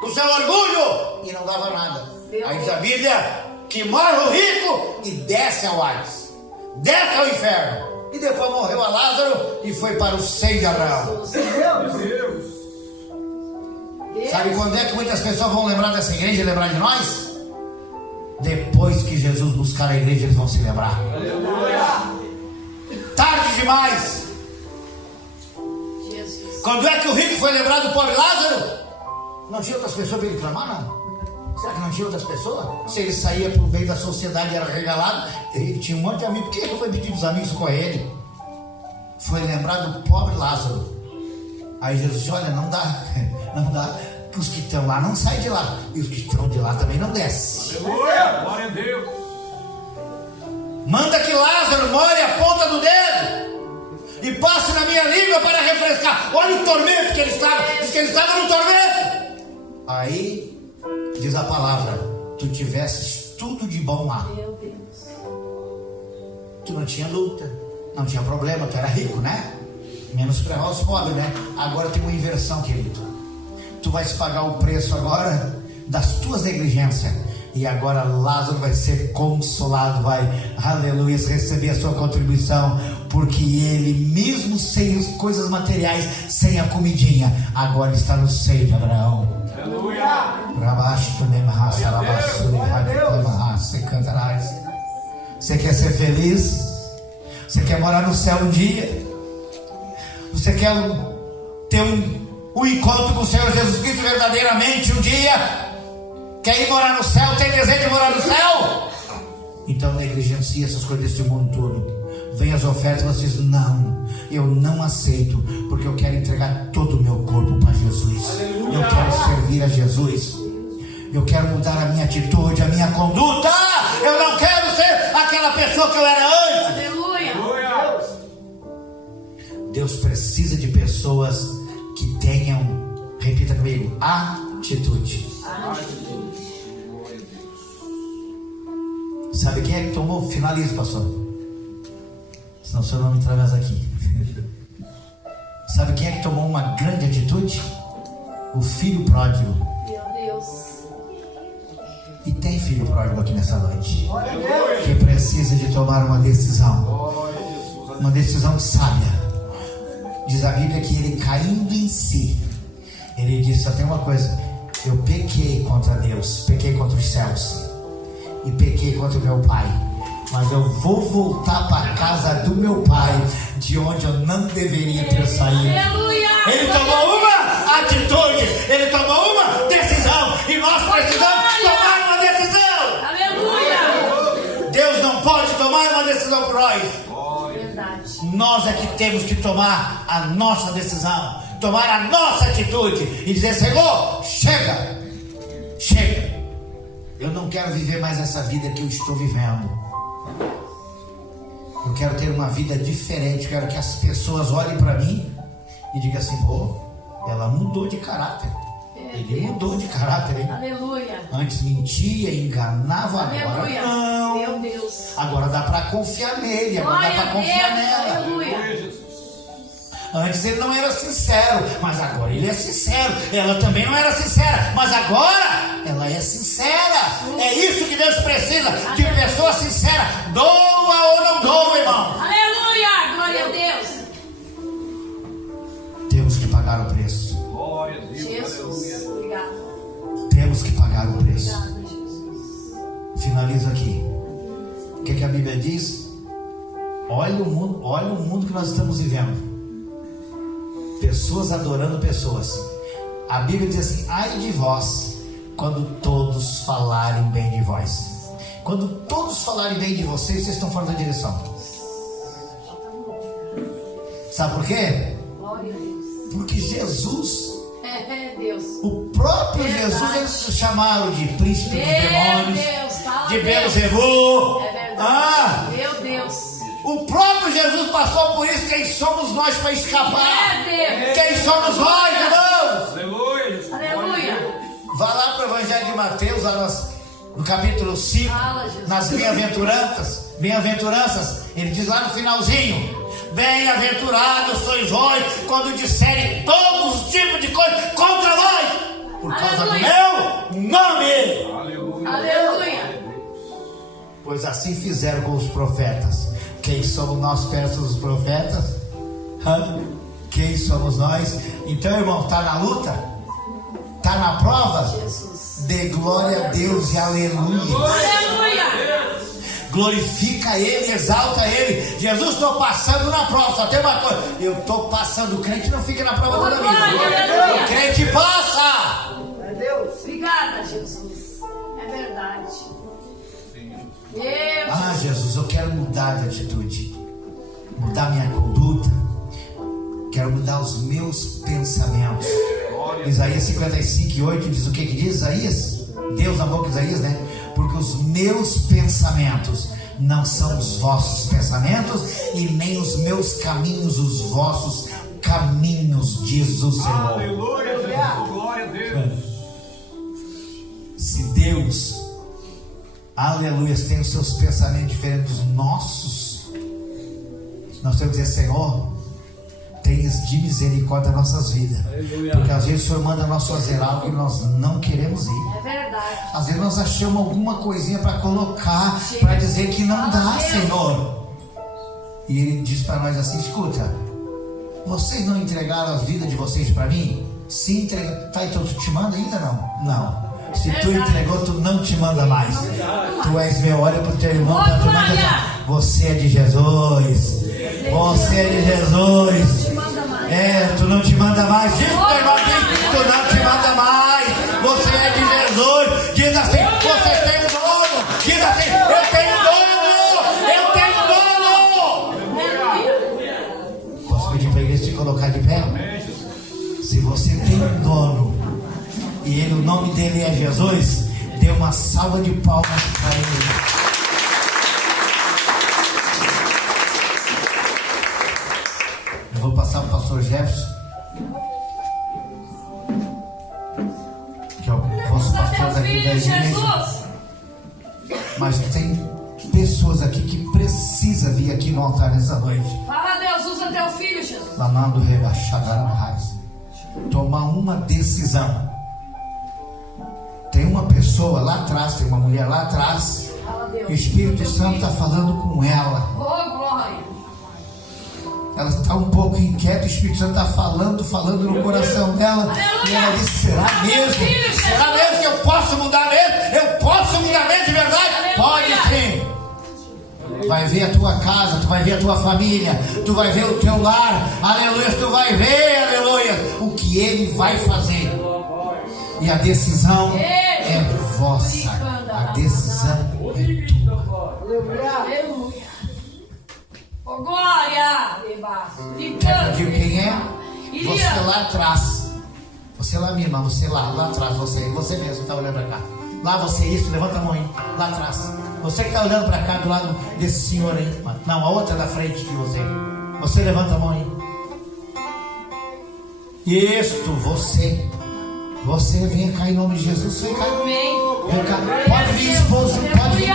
com o seu orgulho, e não dava nada. Aí diz a Bíblia que morre o rico e desce ao Hades, desce ao inferno. E depois morreu a Lázaro e foi para o seio de Abraão. Sabe quando é que muitas pessoas vão lembrar dessa igreja e lembrar de nós? Depois que Jesus buscar a igreja, eles vão se lembrar. Tarde demais. Jesus. Quando é que o rico foi lembrar do pobre Lázaro? Não tinha outras pessoas para ele clamar, não? Será que não tinha outras pessoas? Se ele saía para o meio da sociedade e era regalado, ele tinha um monte de amigos. Por que ele foi pedir para os amigos com ele? Foi lembrar do pobre Lázaro. Aí Jesus disse, olha, não dá. Os que estão lá não saem de lá. E os que estão de lá também não descem. Aleluia! Glória a Deus! Manda que Lázaro molhe a ponta do dedo e passe na minha língua para refrescar. Olha o tormento que ele estava. Diz que ele estava no tormento. Aí diz a palavra: tu tivesses tudo de bom lá. Meu Deus. Tu não tinha luta, não tinha problema, tu era rico, né? Menos para os pobres, né? Agora tem uma inversão, querido. Tu vais pagar o preço agora das tuas negligências. E agora Lázaro vai ser consolado, vai, aleluia, receber a sua contribuição, porque ele, mesmo sem as coisas materiais, sem a comidinha, agora está no seio de Abraão. Aleluia. Você quer ser feliz? Você quer morar no céu um dia? Você quer ter um encontro com o Senhor Jesus Cristo verdadeiramente um dia? Quer ir morar no céu? Tem desejo de morar no céu? Então negligencia essas coisas desse mundo todo. Vem as ofertas e você diz: não, eu não aceito, porque eu quero entregar todo o meu corpo para Jesus. Eu quero servir a Jesus. Eu quero mudar a minha atitude, a minha conduta. Eu não quero ser aquela pessoa que eu era antes. Aleluia. Deus precisa de pessoas que tenham, repita comigo, atitude. Sabe quem é que tomou? Finaliza, pastor. Senão o senhor não me traz aqui. Sabe quem é que tomou uma grande atitude? O filho pródigo. Meu Deus. E tem filho pródigo aqui nessa noite, que precisa de tomar uma decisão. Uma decisão sábia. Diz a Bíblia que ele, caindo em si, ele disse: só tem uma coisa, eu pequei contra Deus, pequei contra os céus e pequei contra o meu pai, mas eu vou voltar para a casa do meu pai, de onde eu não deveria ter saído. Aleluia. Ele tomou uma atitude, ele tomou uma decisão, e nós precisamos tomar uma decisão. Aleluia. Deus não pode tomar uma decisão por nós. Verdade. Nós é que temos que tomar a nossa decisão, tomar a nossa atitude e dizer: Senhor, chega, chega. Eu não quero viver mais essa vida que eu estou vivendo. Eu quero ter uma vida diferente. Eu quero que as pessoas olhem para mim e digam assim: pô, ela mudou de caráter. Ele mudou de caráter, hein? Aleluia. Antes mentia, enganava, agora Aleluia. não. Meu Deus. Agora dá para confiar nele, agora dá Glória para a confiar Deus. nela. Aleluia. Antes ele não era sincero, mas agora ele é sincero. Ela também não era sincera, mas agora ela é sincera. É isso que Deus precisa, de pessoa sincera. Doa ou não doa, irmão? Aleluia. Glória a Deus. Temos que pagar o preço. Glória a Deus. Jesus. Obrigado. Temos que pagar o preço. Obrigado, Jesus. Finalizo aqui. O que a Bíblia diz? Olha o mundo que nós estamos vivendo. Pessoas adorando pessoas. A Bíblia diz assim: ai de vós, quando todos falarem bem de vós. Quando todos falarem bem de vocês, vocês estão fora da direção. Sabe por quê? Glória a Deus. Porque Jesus, Deus. o próprio Verdade. Jesus, eles chamaram de príncipe dos Meu demônios, Deus. Fala de Deus. Beelzebú. É verdade. Ah, Meu Deus. o próprio Jesus passou por isso. Quem somos nós para escapar? É Deus. Quem somos nós, irmãos? Aleluia. Aleluia. Vá lá para o Evangelho de Mateus, lá no capítulo 5, Fala, Jesus. nas bem-aventuranças, ele diz lá no finalzinho: bem-aventurados sois vós quando disserem todos os tipos de coisas contra nós, por causa do meu nome. Aleluia. Aleluia. Pois assim fizeram com os profetas. Quem somos nós perto dos profetas? Quem somos nós? Então, irmão, está na luta? Está na prova? Jesus. Dê glória a Deus e aleluia. Aleluia. Glorifica Ele, exalta Ele. Jesus, estou passando na prova. Só tem uma coisa: eu estou passando. O crente não fica na prova toda a vida. Aleluia. O crente passa. É Deus. Obrigada, Jesus. É verdade. Deus. Ah, Jesus, eu quero mudar de atitude, mudar minha conduta, quero mudar os meus pensamentos. Isaías 55:8 diz o que diz Isaías? Deus na boca de Isaías, né? Porque os meus pensamentos não são os vossos pensamentos, e nem os meus caminhos os vossos caminhos, diz o Senhor. Aleluia, Jesus. Glória a Deus. Se Deus, aleluia, tem os seus pensamentos diferentes dos nossos, nós temos que dizer: Senhor, tenhas de misericórdia das nossas vidas. Aleluia. Porque às vezes o Senhor manda nós fazer algo e nós não queremos ir. É verdade. Às vezes nós achamos alguma coisinha para colocar, para dizer que não dá, Senhor. E Ele diz para nós assim: escuta, vocês não entregaram a vida de vocês para mim? Se entregaram, tá, então tu te manda ainda? Não. Se tu entregou, tu não te manda mais. Tu és meu, olha pro teu irmão, tu manda. Você é de Jesus. Você é de Jesus. Tu não te manda mais. Diz pro teu irmão assim: tu não te manda mais. Você é de Jesus. Diz assim: você tem um dono. Diz assim: eu tenho dono. Posso pedir para a igreja se colocar de pé? Se você tem um dono e o nome dele é Jesus, dê uma salva de palmas para ele. Eu vou passar para o pastor Jefferson, que é o nosso pastor daqui da igreja. Mas tem pessoas aqui que precisam vir aqui no altar nessa noite. Fala, Deus, usa teu filho, Jesus. Lanando rebaixagarás. Tomar uma decisão. Tem uma pessoa lá atrás, tem uma mulher lá atrás. Fala, Deus. O Espírito Santo está falando com ela. Oh, glória. Ela está um pouco inquieta. O Espírito Santo está falando no coração dela. Aleluia. E ela disse: será mesmo? Será mesmo que eu posso mudar mesmo? Eu posso mudar mesmo de verdade? Aleluia. Pode sim. Vai ver a tua casa, tu vai ver a tua família, tu vai ver o teu lar, aleluia, tu vai ver, aleluia, o que ele vai fazer. E a decisão é vossa. A decisão é tua. Aleluia. Oh, glória. Quer que eu diga quem é? Você lá atrás. Você lá, minha irmã, você lá atrás, você mesmo que está olhando para cá. Lá você, isso, levanta a mão aí, lá atrás. Você que está olhando para cá, do lado desse senhor aí. Não, a outra da frente de você. Você levanta a mão aí. Isto, você. Você, vem cá em nome de Jesus. Vem cá. Vem cá. Pode vir, esposo. Pode vir.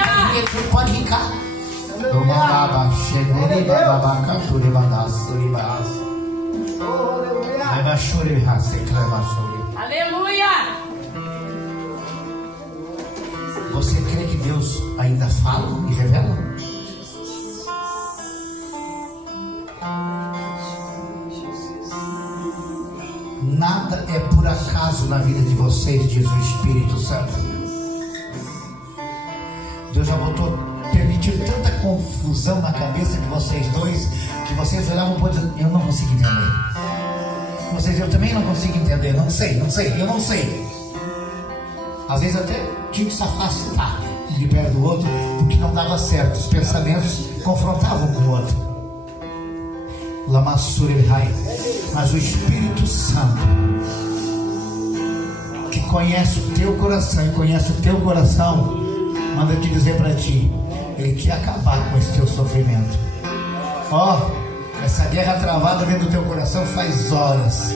Pode vir cá. Aleluia. Você crê que Deus ainda fala e revela? Nada é por acaso na vida de vocês, diz o Espírito Santo. Deus já permitiu tanta confusão na cabeça de vocês dois, que vocês olhavam para dizer: eu não consigo entender. Vocês: eu também não consigo entender. Não sei, eu não sei. Às vezes até tinha que se afastar de perto do outro, porque não dava certo. Os pensamentos confrontavam com o outro. Mas o Espírito Santo, que conhece o teu coração e conhece o teu coração, manda te dizer para ti: ele quer acabar com esse teu sofrimento. Essa guerra travada dentro do teu coração faz horas.